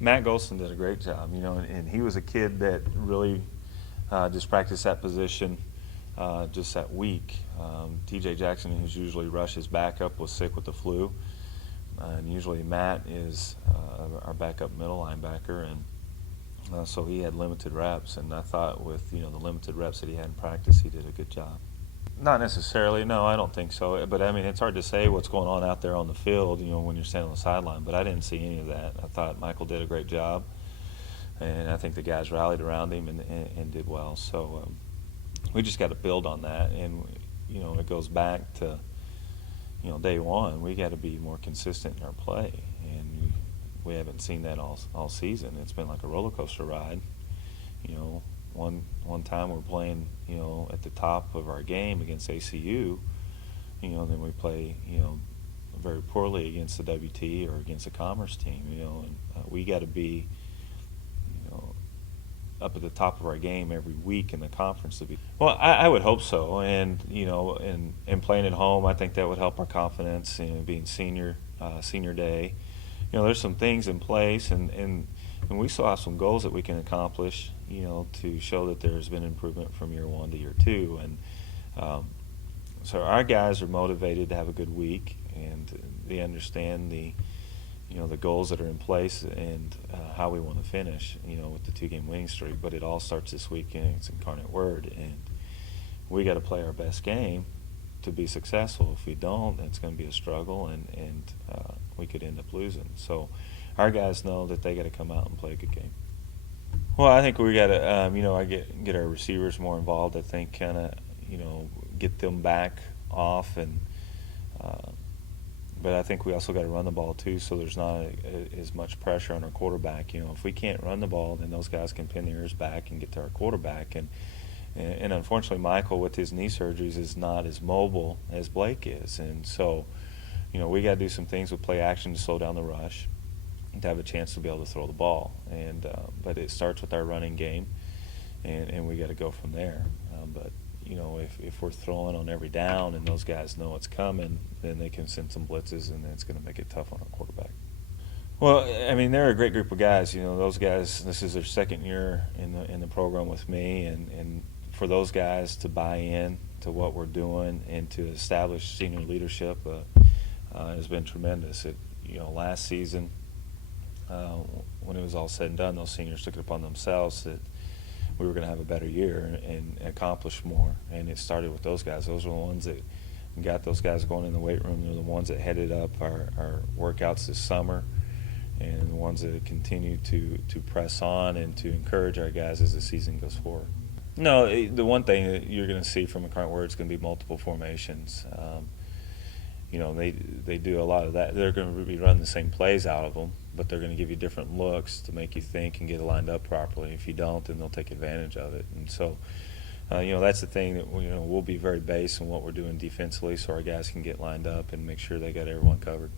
Matt Golston did a great job, and he was a kid that really just practiced that position just that week. TJ Jackson, who's usually Rush's backup, was sick with the flu. And usually Matt is our backup middle linebacker, and so he had limited reps. And I thought with the limited reps that he had in practice, he did a good job. Not necessarily, no, I don't think so. But I mean, it's hard to say what's going on out there on the field, when you're standing on the sideline. But I didn't see any of that. I thought Michael did a great job, and I think the guys rallied around him and did well. So we just got to build on that, and it goes back to day one. We got to be more consistent in our play, and we haven't seen that all season. It's been like a roller coaster ride. One time we're playing at the top of our game against ASU, then we play very poorly against the WT or against the Commerce team, and we got to be up at the top of our game every week in the conference to be. Well, I would hope so, and and playing at home, I think that would help our confidence. Being senior day, there's some things in place, and we still have some goals that we can accomplish, to show that there's been improvement from year one to year two, and so our guys are motivated to have a good week, and they understand the goals that are in place and how we want to finish, with the 2-game winning streak. But it all starts this weekend. It's Incarnate Word, and we got to play our best game to be successful. If we don't, it's going to be a struggle, and we could end up losing. So our guys know that they got to come out and play a good game. Well, I think we got to, get our receivers more involved. I think kind of, get them back off, and but I think we also got to run the ball too, so there's not as much pressure on our quarterback. If we can't run the ball, then those guys can pin their ears back and get to our quarterback. And unfortunately, Michael, with his knee surgeries, is not as mobile as Blake is. And so, we got to do some things with play action to slow down the rush, to have a chance to be able to throw the ball. And but it starts with our running game, and we got to go from there. But if we're throwing on every down and those guys know it's coming, then they can send some blitzes, and it's going to make it tough on our quarterback. Well, I mean, they're a great group of guys. Those guys, this is their second year in the program with me, and for those guys to buy in to what we're doing and to establish senior leadership has been tremendous. Last season, when it was all said and done, those seniors took it upon themselves that we were going to have a better year and accomplish more. And it started with those guys. Those were the ones that got those guys going in the weight room. They're the ones that headed up our workouts this summer, and the ones that continue to press on and to encourage our guys as the season goes forward. No, the one thing that you're going to see from Incarnate Word is going to be multiple formations. They do a lot of that. They're going to be running the same plays out of them, but they're going to give you different looks to make you think and get lined up properly. If you don't, then they'll take advantage of it. And so, that's the thing that we'll be very base in what we're doing defensively, so our guys can get lined up and make sure they got everyone covered.